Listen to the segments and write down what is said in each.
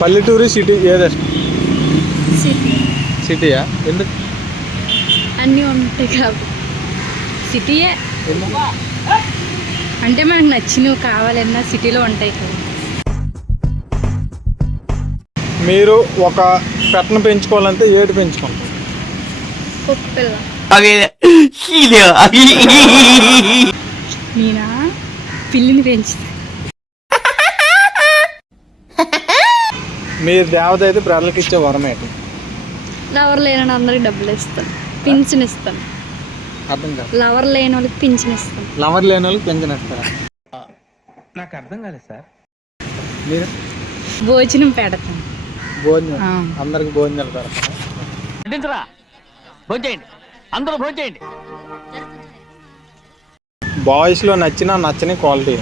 పల్లెటూరు సిటీ ఏది సిటీ. సిటీయా? ఎందుకు? అన్నీ ఉంటాయి కాబట్టి సిటీయే. ఎందుకు? అంటే మనకు నచ్చినవి కావాలన్నా సిటీలో ఉంటాయి కదా. మీరు ఒక పెట్టను పెంచుకోవాలంటే ఏడు పెంచుకుంటారు? కుక్క పిల్ల. నేనా పిల్లిని పెంచుతా. మీరు దేవత అయితే ప్రజలకు ఇచ్చే వరం ఏంటి? లవర్ లేని అందరికి డబ్బులు ఇస్తాను, పింఛన్ ఇస్తాను. అర్థం కాదు. లవర్ లేని వాళ్ళకి పింఛన్ ఇస్తాను. లవర్ లేని వాళ్ళకి పెంచిన ఇస్తారా? నాకు అర్థం కాలేదు సార్. మీరు భోజనం పెడతాను. భోజనం ఆ. అందరికి భోజనాలు పెడతారా? భోంచేయండి, అందరూ భోంచేయండి. బాయ్స్లో నచ్చని క్వాలిటీ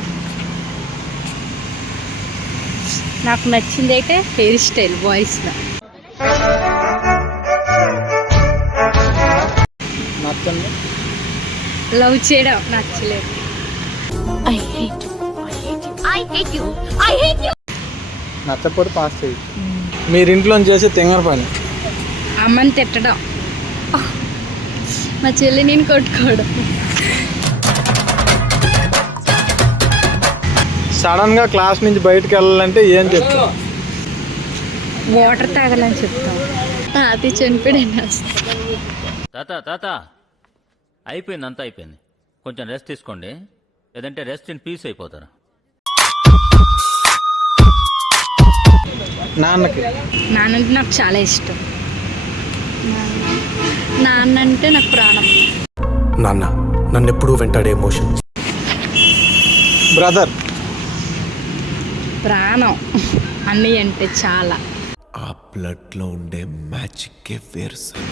నాకు నచ్చింది అయితే హెయిర్ స్టైల్ బాయ్స్లో. నచ్చండి. లవ్ చేయడం నచ్చలేదు. నచ్చకపోతే పాస్ చేయి. మీరు ఇంట్లో చేసే తింగర పని? అమ్మని తిట్టడం, మా చెల్లి నేను కొట్టుకోవడం. సడన్గా క్లాస్ నుంచి బయటకు వెళ్ళాలంటే ఏం చెప్తావు? వాటర్ తాగాలని చెప్తాం. తాతి చనిపోయాడు. తాత అయిపోయింది, అంతా అయిపోయింది. కొంచెం రెస్ట్ తీసుకోండి, లేదంటే రెస్ట్ ఇన్ పీస్ అయిపోతారు. నాన్నకి? నాన్నంటే నాకు చాలా ఇష్టం. నాన్న అంటే నాకు ప్రాణం. నాన్న నన్ను ఎప్పుడూ వెంటాడే ఎమోషన్. బ్రదర్? ప్రాణం. అన్నయ్య అంటే చాలా. ఆ బ్లడ్ లో ఉండే మ్యాజిక్ వేరు సార్.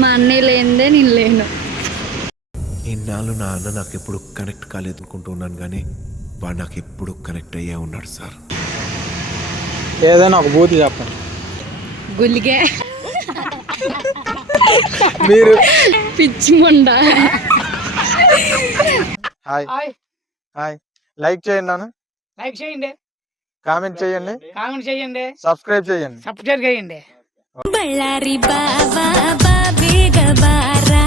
మా అన్నయ్య లేనిదే నేను లేను. ఇన్నాళ్ళు నా అన్న నాకు ఎప్పుడు కనెక్ట్ కాలేదు అనుకుంటున్నాను, కానీ వాడు నాకు ఎప్పుడు కనెక్ట్ అయ్యే ఉన్నాడు సార్. ఏదైనా ఒక బూతి చెప్పండి. గులిగే. మీరు? పిచ్చి ముండ. Hi hi. లైక్ చేయండి నాన్న. లైక్ చేయండి, కామెంట్ చేయండి, సబ్స్క్రైబ్ చేయండి. బళ్ళారి బాబా బాబీ గబారా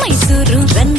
మైసూరు రంగు